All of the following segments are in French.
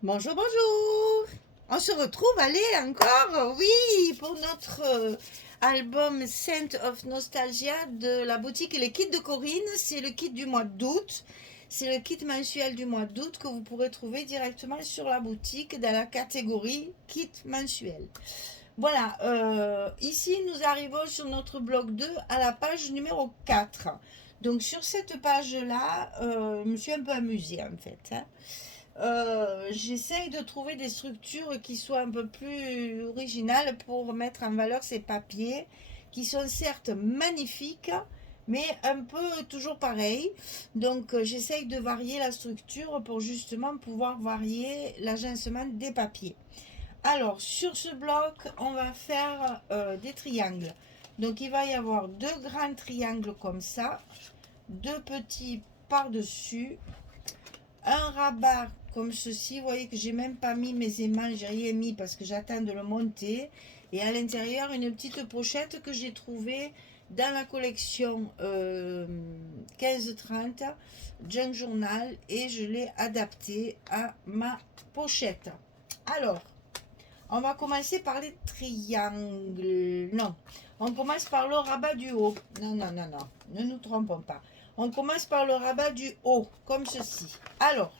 Bonjour, bonjour. On se retrouve, allez, encore, oui, pour notre album Scent of Nostalgia de la boutique Les Kits de Corinne. C'est le kit du mois d'août. C'est le kit mensuel du mois d'août que vous pourrez trouver directement sur la boutique dans la catégorie kit mensuel. Voilà, ici nous arrivons sur notre bloc 2 à la page numéro 4. Donc sur cette page-là, je me suis un peu amusée en fait, hein. J'essaye de trouver des structures qui soient un peu plus originales pour mettre en valeur ces papiers qui sont certes magnifiques, mais un peu toujours pareils. Donc j'essaye de varier la structure pour justement pouvoir varier l'agencement des papiers. Alors sur ce bloc, on va faire des triangles. Donc il va y avoir deux grands triangles comme ça, deux petits par-dessus, un rabat comme ceci. Vous voyez que j'ai même pas mis mes aimants, j'ai rien mis parce que j'attends de le monter. Et à l'intérieur, une petite pochette que j'ai trouvée dans la collection 1530 Junk Journal et je l'ai adaptée à ma pochette. Alors, on va commencer par les triangles. Non, on commence par le rabat du haut. Non, non, non, non, ne nous trompons pas. On commence par le rabat du haut, comme ceci. Alors,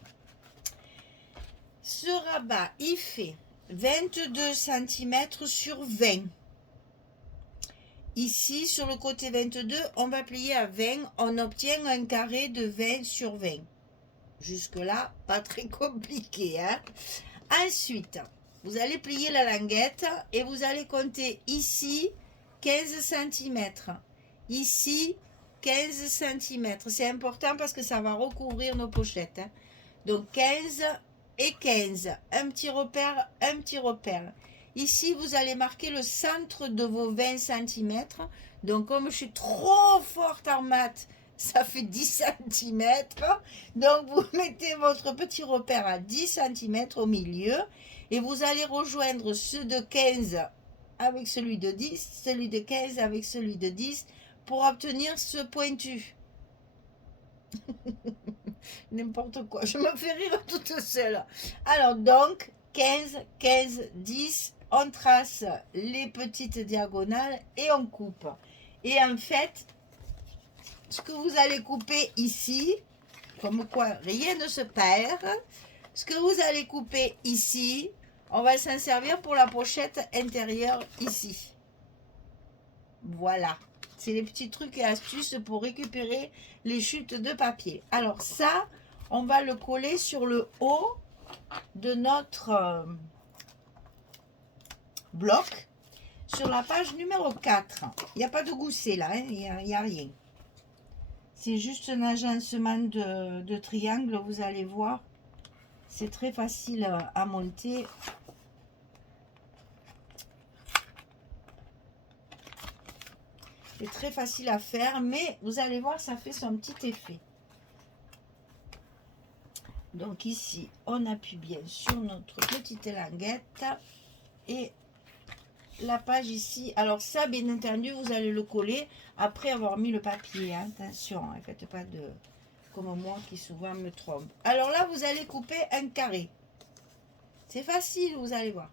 ce rabat, il fait 22 cm sur 20. Ici, sur le côté 22, on va plier à 20. On obtient un carré de 20 sur 20. Jusque-là, pas très compliqué, hein? Ensuite, vous allez plier la languette et vous allez compter ici 15 cm. Ici, 15 cm. C'est important parce que ça va recouvrir nos pochettes, hein. Donc 15 et 15. Un petit repère, un petit repère. Ici, vous allez marquer le centre de vos 20 cm. Donc, comme je suis trop forte en maths, ça fait 10 cm. Donc, vous mettez votre petit repère à 10 cm au milieu. Et vous allez rejoindre ceux de 15 avec celui de 10, celui de 15 avec celui de 10 pour obtenir ce pointu. N'importe quoi, je me fais rire toute seule. Alors donc, 15, 15, 10, on trace les petites diagonales et on coupe. Et en fait, ce que vous allez couper ici, comme quoi rien ne se perd, ce que vous allez couper ici, on va s'en servir pour la pochette intérieure ici. Voilà. C'est les petits trucs et astuces pour récupérer les chutes de papier. Alors ça, on va le coller sur le haut de notre bloc sur la page numéro 4. Il n'y a pas de gousset là, hein, il n'y a rien. C'est juste un agencement de triangle, vous allez voir. C'est très facile à monter. C'est très facile à faire, mais vous allez voir, ça fait son petit effet. Donc ici, on appuie bien sur notre petite languette et la page ici. Alors ça, bien entendu, vous allez le coller après avoir mis le papier, hein. Attention, ne faites pas de comme moi qui souvent me trompe. Alors là, vous allez couper un carré. C'est facile, vous allez voir.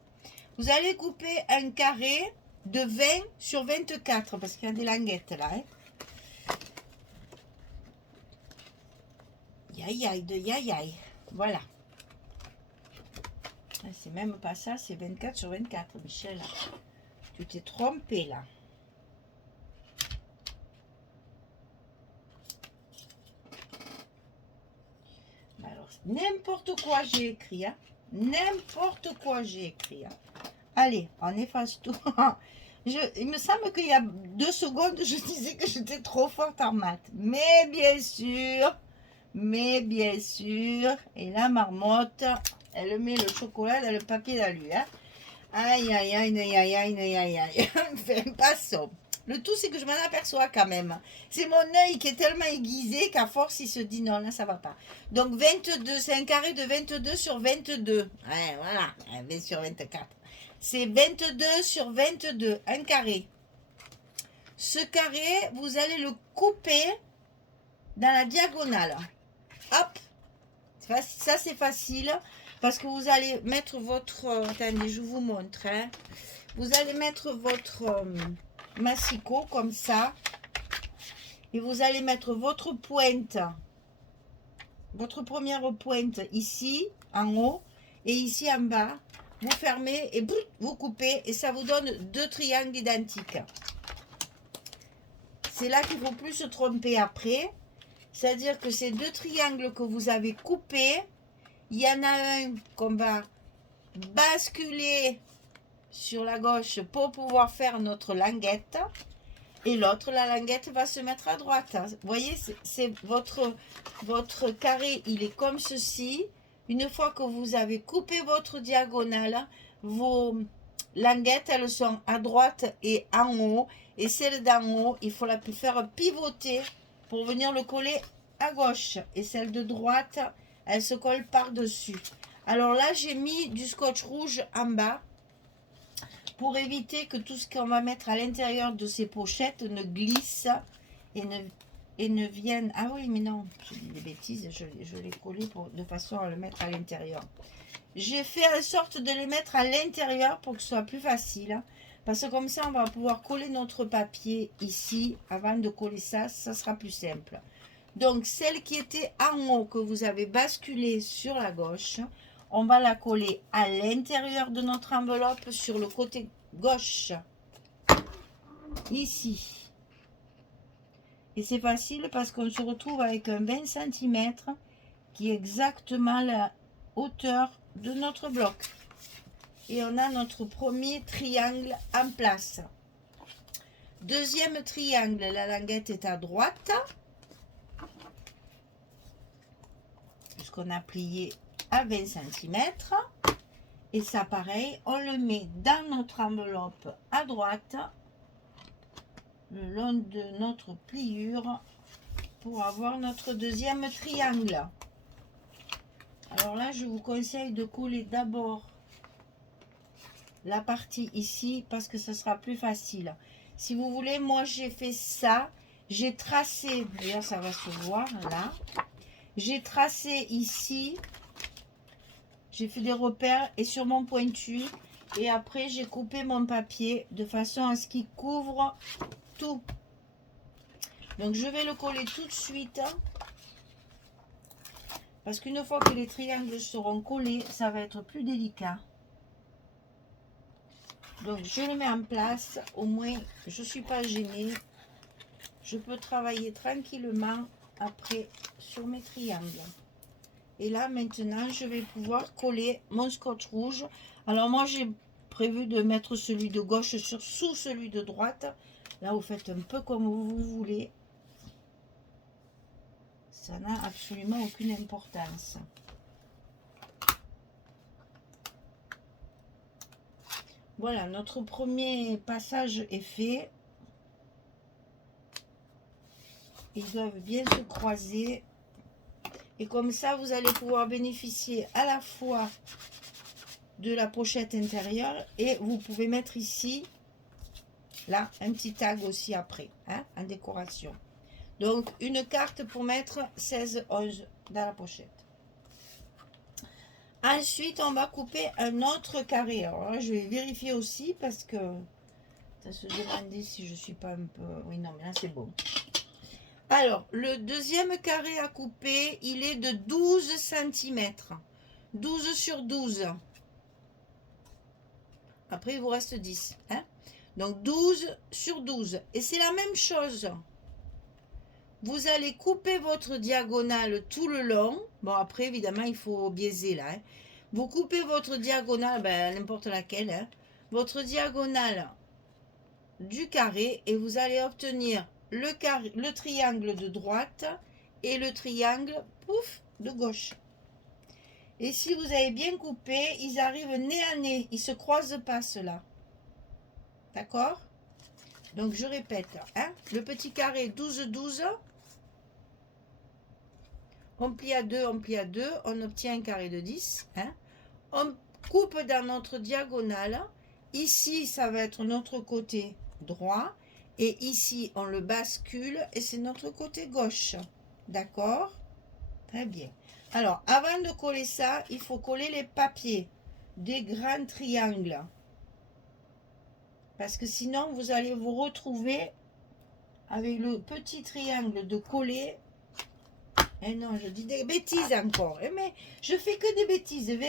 Vous allez couper un carré de 20 sur 24 parce qu'il y a des languettes là, hein. Yaï, de yaï. Voilà. C'est même pas ça, c'est 24 sur 24, Michel. Tu t'es trompé là. Alors, n'importe quoi j'ai écrit, hein. N'importe quoi j'ai écrit, hein. Allez, on efface tout. Il me semble qu'il y a 2 secondes, je disais que j'étais trop forte en maths. Mais bien sûr, et la marmotte, elle met le chocolat dans le papier d'alu, hein. Aïe, aïe, aïe, aïe, aïe, aïe, aïe, aïe. Enfin, passons. Le tout, c'est que je m'en aperçois quand même. C'est mon œil qui est tellement aiguisé qu'à force, il se dit non, là, ça va pas. Donc, 22, c'est un carré de 22 sur 22. Ouais, voilà, 20 sur 24. C'est 22 sur 22, un carré. Ce carré, vous allez le couper dans la diagonale. Hop, Ça, c'est facile parce que vous allez mettre votre... attendez, je vous montre. Hein. Vous allez mettre votre massicot comme ça. Et vous allez mettre votre pointe, votre première pointe ici, en haut, et ici en bas. Vous fermez et vous coupez et ça vous donne 2 triangles identiques. C'est là qu'il ne faut plus se tromper après. C'est-à-dire que ces 2 triangles que vous avez coupés, il y en a un qu'on va basculer sur la gauche pour pouvoir faire notre languette. Et l'autre, la languette va se mettre à droite. Vous voyez, c'est votre carré, il est comme ceci. Une fois que vous avez coupé votre diagonale, vos languettes, elles sont à droite et en haut. Et celle d'en haut, il faut la faire pivoter pour venir le coller à gauche. Et celle de droite, elle se colle par-dessus. Alors là, j'ai mis du scotch rouge en bas pour éviter que tout ce qu'on va mettre à l'intérieur de ces pochettes ne glisse et ne vienne... Ah oui, mais non, je dis des bêtises, je l'ai collé de façon à le mettre à l'intérieur. J'ai fait en sorte de les mettre à l'intérieur pour que ce soit plus facile. Parce que comme ça, on va pouvoir coller notre papier ici. Avant de coller ça, ça sera plus simple. Donc, celle qui était en haut, que vous avez basculée sur la gauche, on va la coller à l'intérieur de notre enveloppe sur le côté gauche. Ici. Et c'est facile parce qu'on se retrouve avec un 20 cm qui est exactement la hauteur de notre bloc. Et on a notre premier triangle en place. Deuxième triangle, la languette est à droite. Puisqu'on a plié à 20 cm. Et ça, pareil, on le met dans notre enveloppe à droite, le long de notre pliure, pour avoir notre deuxième triangle. Alors là, je vous conseille de coller d'abord la partie ici, parce que ce sera plus facile. Si vous voulez, moi, j'ai fait ça. J'ai tracé, d'ailleurs, ça va se voir, là. J'ai tracé ici. J'ai fait des repères et sur mon pointu. Et après, j'ai coupé mon papier de façon à ce qu'il couvre tout. Donc, je vais le coller tout de suite. Parce qu'une fois que les triangles seront collés, ça va être plus délicat. Donc, je le mets en place. Au moins, je ne suis pas gênée. Je peux travailler tranquillement après sur mes triangles. Et là, maintenant, je vais pouvoir coller mon scotch rouge. Alors, moi, j'ai prévu de mettre celui de gauche sous celui de droite. Là, vous faites un peu comme vous voulez. Ça n'a absolument aucune importance. Voilà, notre premier passage est fait. Ils doivent bien se croiser. Et comme ça, vous allez pouvoir bénéficier à la fois de la pochette intérieure et vous pouvez mettre ici, là, un petit tag aussi après, hein, en décoration. Donc, une carte pour mettre 16-11 dans la pochette. Ensuite, on va couper un autre carré. Alors là, je vais vérifier aussi parce que ça se demandait si je ne suis pas un peu... Oui, non, mais là, c'est bon. Alors, le deuxième carré à couper, il est de 12 cm. 12 sur 12. Après, il vous reste 10. Hein? Donc, 12 sur 12. Et c'est la même chose. Vous allez couper votre diagonale tout le long. Bon, après, évidemment, il faut biaiser là. Hein. Vous coupez votre diagonale, n'importe laquelle. Hein. Votre diagonale du carré et vous allez obtenir le triangle de droite et le triangle, pouf, de gauche. Et si vous avez bien coupé, ils arrivent nez à nez. Ils ne se croisent pas, ceux-là. D'accord? Donc, je répète. Hein, le petit carré 12-12. On plie à 2, on plie à 2. On obtient un carré de 10. Hein. On coupe dans notre diagonale. Ici, ça va être notre côté droit. Et ici, on le bascule et c'est notre côté gauche. D'accord? Très bien. Alors, avant de coller ça, il faut coller les papiers des grands triangles. Parce que sinon, vous allez vous retrouver avec le petit triangle de coller. Et non, je dis des bêtises encore. Mais je fais que des bêtises,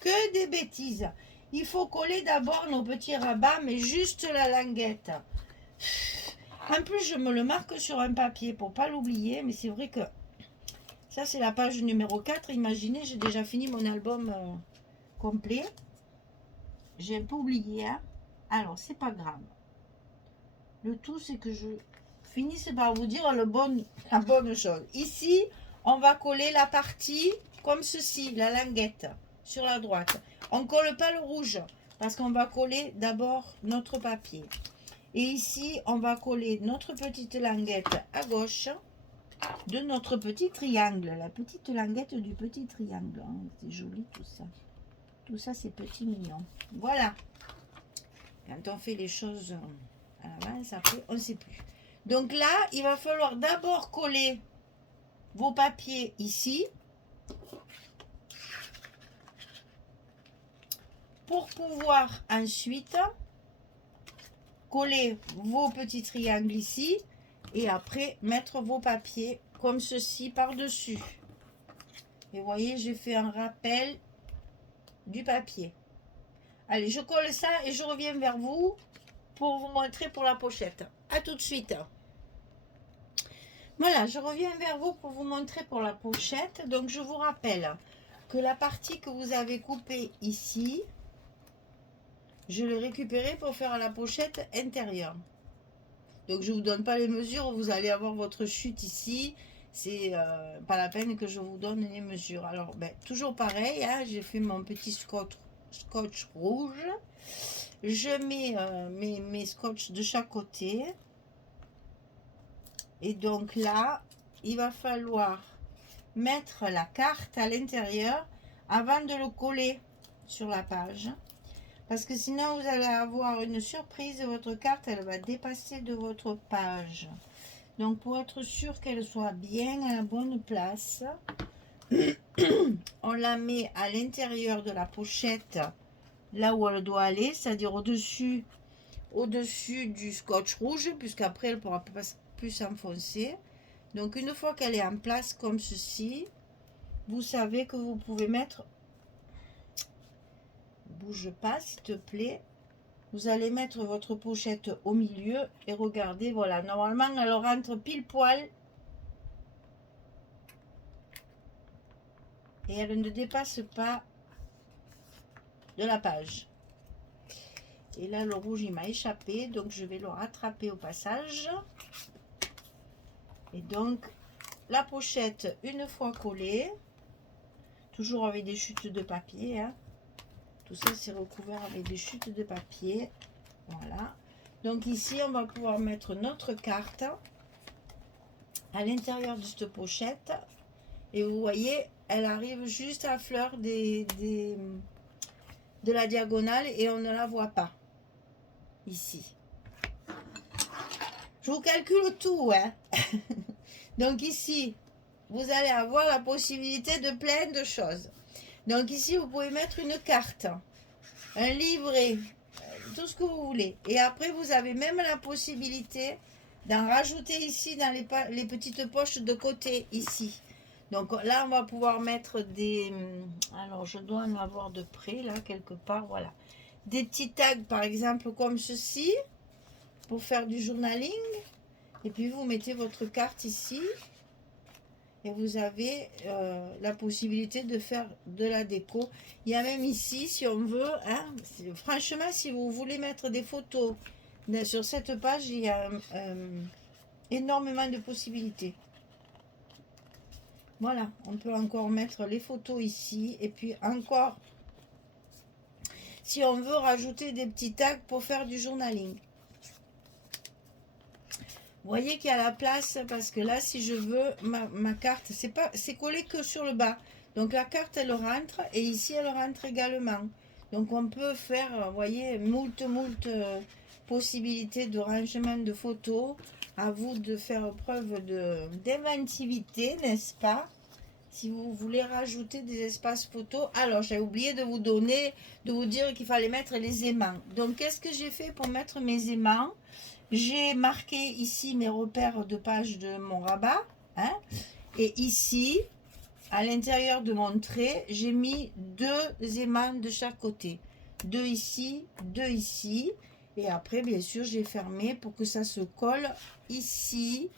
que des bêtises. Il faut coller d'abord nos petits rabats, mais juste la languette. En plus, je me le marque sur un papier pour pas l'oublier, mais c'est vrai que ça, c'est la page numéro 4. Imaginez, j'ai déjà fini mon album complet. J'ai un peu oublié, hein. Alors, c'est pas grave. Le tout, c'est que je finisse par vous dire la bonne chose. Ici, on va coller la partie comme ceci, la languette, sur la droite. On ne colle pas le rouge, parce qu'on va coller d'abord notre papier. Et ici, on va coller notre petite languette à gauche de notre petit triangle. La petite languette du petit triangle. Hein. C'est joli tout ça. Tout ça, c'est petit mignon. Voilà. Quand on fait les choses à l'avance, après, on ne sait plus. Donc là, il va falloir d'abord coller vos papiers ici. Pour pouvoir ensuite coller vos petits triangles ici. Et après, mettre vos papiers comme ceci par-dessus. Et vous voyez, j'ai fait un rappel du papier. Allez, je colle ça et je reviens vers vous pour vous montrer pour la pochette. À tout de suite. Voilà, je reviens vers vous pour vous montrer pour la pochette. Donc, je vous rappelle que la partie que vous avez coupée ici, je l'ai récupérée pour faire la pochette intérieure. Donc, je ne vous donne pas les mesures. Vous allez avoir votre chute ici. C'est pas la peine que je vous donne les mesures. Alors, toujours pareil, hein, j'ai fait mon petit scotch rouge. Je mets mes scotch de chaque côté. Et donc là, il va falloir mettre la carte à l'intérieur avant de le coller sur la page. Parce que sinon, vous allez avoir une surprise. Votre carte, elle va dépasser de votre page. Donc, pour être sûr qu'elle soit bien à la bonne place, on la met à l'intérieur de la pochette, là où elle doit aller, c'est-à-dire au-dessus du scotch rouge, puisqu'après, elle ne pourra pas plus s'enfoncer. Donc, une fois qu'elle est en place comme ceci, vous savez que vous pouvez mettre... Bouge pas, s'il te plaît. Vous allez mettre votre pochette au milieu et regardez, voilà, normalement elle rentre pile poil et elle ne dépasse pas de la page. Et là le rouge il m'a échappé, donc je vais le rattraper au passage. Et donc la pochette, une fois collée, toujours avec des chutes de papier, hein. Tout ça c'est recouvert avec des chutes de papier. Voilà. Donc ici, on va pouvoir mettre notre carte à l'intérieur de cette pochette. Et vous voyez, elle arrive juste à fleur de la diagonale et on ne la voit pas. Ici. Je vous calcule tout, hein. Donc ici, vous allez avoir la possibilité de plein de choses. Donc ici, vous pouvez mettre une carte, un livret, tout ce que vous voulez. Et après, vous avez même la possibilité d'en rajouter ici dans les petites poches de côté, ici. Donc là, on va pouvoir mettre des... Alors, je dois en avoir de près, là, quelque part, voilà. Des petits tags, par exemple, comme ceci, pour faire du journaling. Et puis, vous mettez votre carte ici. Et vous avez la possibilité de faire de la déco. Il y a même ici, si on veut, hein, franchement, si vous voulez mettre des photos sur cette page, il y a énormément de possibilités. Voilà, on peut encore mettre les photos ici. Et puis encore, si on veut rajouter des petits tags pour faire du journaling. Vous voyez qu'il y a la place parce que là, si je veux, ma carte, c'est collé que sur le bas. Donc la carte, elle rentre et ici, elle rentre également. Donc on peut faire, vous voyez, moult possibilités de rangement de photos. À vous de faire preuve d'inventivité, n'est-ce pas? si vous voulez rajouter des espaces photos. Alors, j'ai oublié de vous dire qu'il fallait mettre les aimants. Donc, qu'est-ce que j'ai fait pour mettre mes aimants? J'ai marqué ici mes repères de page de mon rabat. Hein, et ici, à l'intérieur de mon trait, j'ai mis 2 aimants de chaque côté. 2 ici, 2 ici. Et après, bien sûr, j'ai fermé pour que ça se colle ici,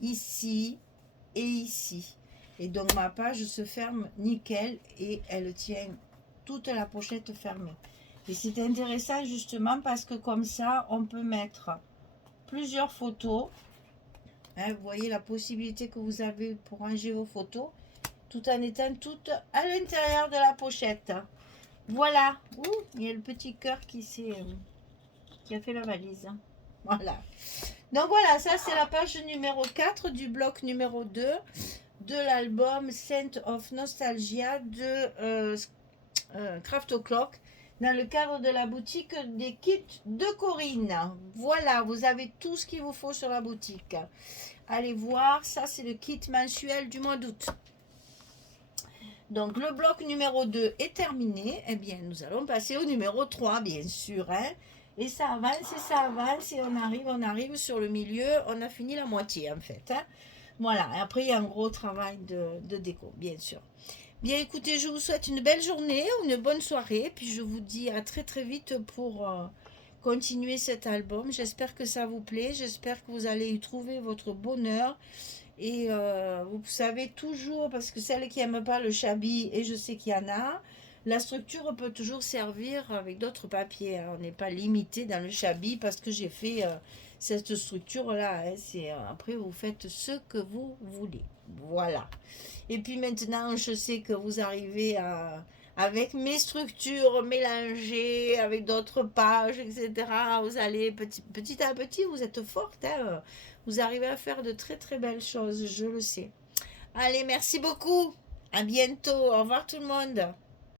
ici et ici. Et donc, ma page se ferme nickel et elle tient toute la pochette fermée. Et c'est intéressant justement parce que comme ça, on peut mettre plusieurs photos. Hein, vous voyez la possibilité que vous avez pour ranger vos photos tout en étant toutes à l'intérieur de la pochette. Voilà. Ouh, il y a le petit cœur qui a fait la valise. Voilà. Donc voilà, ça c'est la page numéro 4 du bloc numéro 2 de l'album Scent of Nostalgia de Craft O'Clock dans le cadre de la boutique des kits de Corinne. Voilà, vous avez tout ce qu'il vous faut sur la boutique. Allez voir, ça c'est le kit mensuel du mois d'août. Donc le bloc numéro 2 est terminé. Eh bien, nous allons passer au numéro 3, bien sûr. Hein. Et ça avance et on arrive sur le milieu. On a fini la moitié en fait. Hein. Voilà, et après il y a un gros travail de déco, bien sûr. Bien écoutez, je vous souhaite une belle journée, une bonne soirée. Puis je vous dis à très très vite pour continuer cet album. J'espère que ça vous plaît. J'espère que vous allez y trouver votre bonheur. Et vous savez toujours, parce que celles qui n'aiment pas le chablis, et je sais qu'il y en a, la structure peut toujours servir avec d'autres papiers. Hein. On n'est pas limité dans le chablis parce que j'ai fait cette structure-là. Hein. Après, vous faites ce que vous voulez. Voilà. Et puis maintenant, je sais que vous arrivez avec mes structures mélangées, avec d'autres pages, etc. Vous allez petit à petit, vous êtes forte. Hein. Vous arrivez à faire de très très belles choses, je le sais. Allez, merci beaucoup. À bientôt. Au revoir tout le monde.